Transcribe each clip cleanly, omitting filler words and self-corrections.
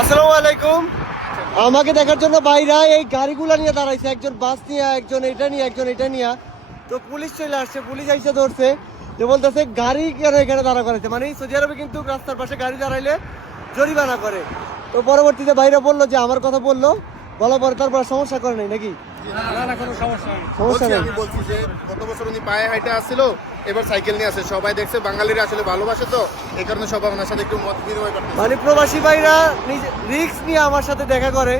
আসসালামু আলাইকুম। আমাকে দেখার জন্য বাইরা এই গাড়িগুলো নিয়ে দাঁড়াইছে, একজন বাস নিয়ে, একজন এটা নিয়ে, একজন এটা নিয়ে। তো পুলিশ চলে আসছে, পুলিশ এসে ধরছে, যে বলতেছে গাড়ি কেন এখানে দাঁড়া করাইছে, মানে সৌদি আরবে কিন্তু রাস্তার পাশে গাড়ি দাঁড়াইলে জরিমানা করে। তো পরবর্তীতে বাইরে বললো যে আমার কথা বললো, বলার পরে তারপর সমস্যা করে নাই নাকি? সমস্যা নেই। আমি বলছি যে গত বছর উনি পায়ে হাইটা আসছিল, এবার সাইকেল নিয়ে আসে। সবাই দেখছে বাঙালিরা আসলে ভালোবাসে, তো এই কারণে সবাই ওনার সাথে একটু মত বিনিময় করতে। মানে প্রবাসী ভাইরা রিস্ক নিয়ে আমার সাথে দেখা করে।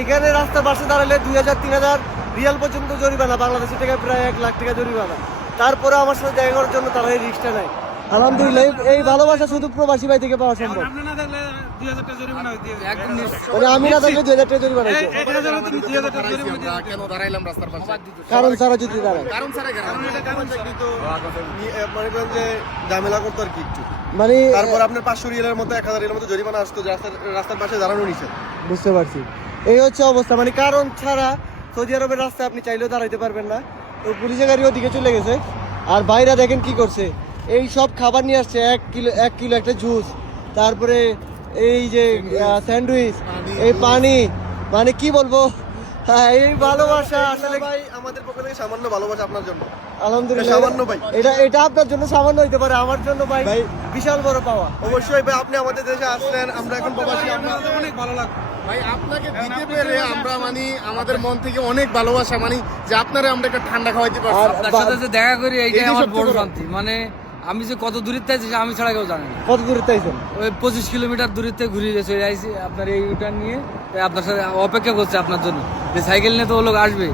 এখানে রাস্তার পাশে দাঁড়ালে 2000-3000 রিয়াল পর্যন্ত জরিমানা, বাংলাদেশের টাকা প্রায় 1 লাখ টাকা জরিমানা। তারপরে আমার সাথে দেখা করার জন্য তারা এই রিস্কটা নেয়। আলহামদুলিল্লাহ, এই ভালোবাসা শুধু প্রবাসী ভাই থেকে পাওয়া সম্ভব। মানে আমি না থাকলে 2000 টাকা জরিমানা হয়েছে। কেন দাঁড়াইলাম রাস্তার পাশে? কারণ ছাড়া যদি দাঁড়ায়, কারণ ছাড়া কেন? মনে করেন যে ঝামেলা করতো আর কি একটু। মানে তারপর আপনার 500 রিয়ালের মতো 1000 রিয়ালের মতো জরিমানা আসতো, যে রাস্তার পাশে দাঁড়ানো নিষেধ। বুঝতে পারছি, এই হচ্ছে অবস্থা। মানে কারণ ছাড়া সৌদি আরবের রাস্তায় আপনি চাইলেও দাঁড়াইতে পারবেন না। তো পুলিশের গাড়ি ওদিকে চলে গেছে, আর বাইরে দেখেন কি করছে, এই সব খাবার নিয়ে আসছে, 1 কিলো একটা জুস, তারপরে এই যে স্যান্ডউইচ, এই পানি, মানে কি বলবো, হ্যাঁ, এই ভালোবাসা আসলে ভাই আমাদের পক্ষ থেকে সামান্য ভালোবাসা আপনার জন্য। আলহামদুলিল্লাহ। সামান্য ভাই। এটা আপনার জন্য সামান্য হইতে পারে, আমার জন্য ভাই বিশাল বড় পাওয়া। অবশ্যই ভাই, আপনি আমাদের দেশে আসলেন, আমরা এখন প্রবাসী, আমাদের অনেক ভালো লাগবে। ভাই আপনাকে দিতে পেরে আমরা মানে আমাদের মন থেকে অনেক ভালোবাসা, মানে যে আপনারা আমরা একটা ঠান্ডা খাওয়াইতে পারছি। আর আপনার সাথে যে দেখা করি এইটাই এইটাই আমার সবচেয়ে বড় বড়। শান্তি। মানে আমি যে কত দূরের থেকে আমি ছাড়া কেউ জানে না। কত দূরে তাইছেন? ওই 25 কিলোমিটার দূরের থেকে ঘুরে চলে আইছি আপনার এই ইউটার নিয়ে। তাই আপনার সাথে অপেক্ষা করছে আপনার জন্য, যে সাইকেল নিয়ে তো ও লোক আসবে,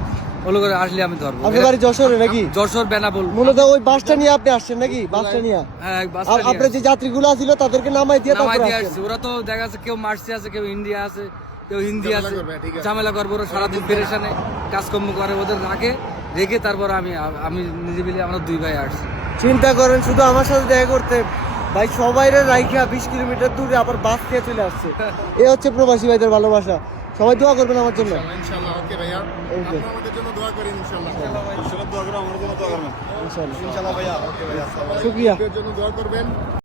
ও লোক আসলে আমি ধরবো। আপনার বাড়ি যশোরে নাকি? যশোর বেনাপোল। মূলত ওই বাসটা নিয়ে আপনি আসছেন নাকি? বাসটা নিয়ে হ্যাঁ, বাস আর আপনার যে যাত্রীগুলো ছিল তাদেরকে নামাই দিয়ে নামাই তারপরে দিয়ে আসছেন। আসছে। ওরা তো দেখা যাচ্ছে কেউ মার্সি আছে, কেউ ইন্ডিয়া আছে, কেউ হিন্দি ঝামেলা আছে, করবে, ঠিক আছে। ঝামেলা করবো। ওরা সারাদিন পেরেশানে কাজকর্ম করে, ওদের রেখে তারপর আমি নিজে মিলে আমরা 2 ভাই আসছি। চিন্তা করেন, শুধু আমার সাথে দেখা করতে ভাই সবাইরে রাইখা 20 কিলোমিটার দূরে আবার বাস দিয়ে চলে আসছে। এই হচ্ছে প্রবাসী ভাইদের ভালোবাসা। সবাই দোয়া করবেন আমার জন্য। ইনশাআল্লাহ। ওকে ভাইয়া, Okay. আপনারা আমাদের জন্য দোয়া করেন ইনশাআল্লাহ। ইনশাআল্লাহ। ইনশাআল্লাহ ভাইয়া। ওকে ভাইয়া, আসসালামু আলাইকুম। শুকরিয়া। আমাদের জন্য দোয়া করবেন।